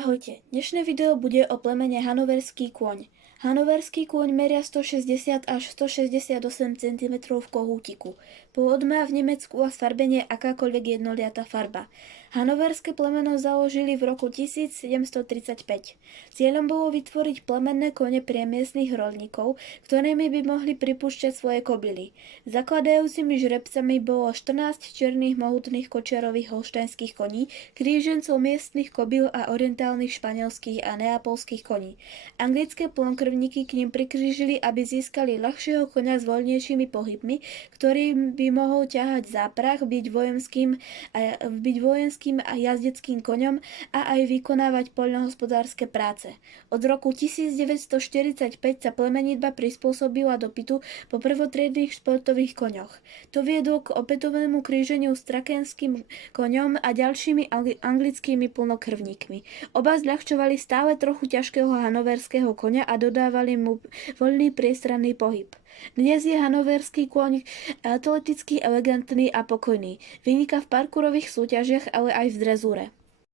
Ahojte, dnešné video bude o plemene hanoverský kôň. Hanoverský kôň meria 160 až 168 cm v kohútiku. Pôvod má v Nemecku a sfarbenie akákoľvek jednoliatá farba. Hanoverské plemeno založili v roku 1735. Cieľom bolo vytvoriť plemenné kone pre miestnych roľníkov, ktorými by mohli pripúšťať svoje kobily. Zakladajúcimi žrebcami bolo 14 čiernych mohutných kočiarových holštajnských koní, krížencov miestnych kobyl a orientálnych španielských a neapolských koní. Anglické plnokrvníky k nim prikrížili, aby získali ľahšieho koňa s voľnejšími pohybmi, ktorý by mohol ťahať záprah, byť vojenským a jazdeckým koňom a aj vykonávať poľnohospodárske práce. Od roku 1945 sa plemenitba prispôsobila dopytu po prvotriednych športových koňoch. To viedlo k opätovnému kríženiu s trakenským koňom a ďalšími anglickými plnokrvníkmi. Oba zľahčovali stále trochu ťažkého hanoverského koňa a dodávali mu voľný priestranný pohyb. Dnes je hanoverský kôň atletický, elegantný a pokojný. Vyniká v parkourových súťažiach, ale aj v drezúre.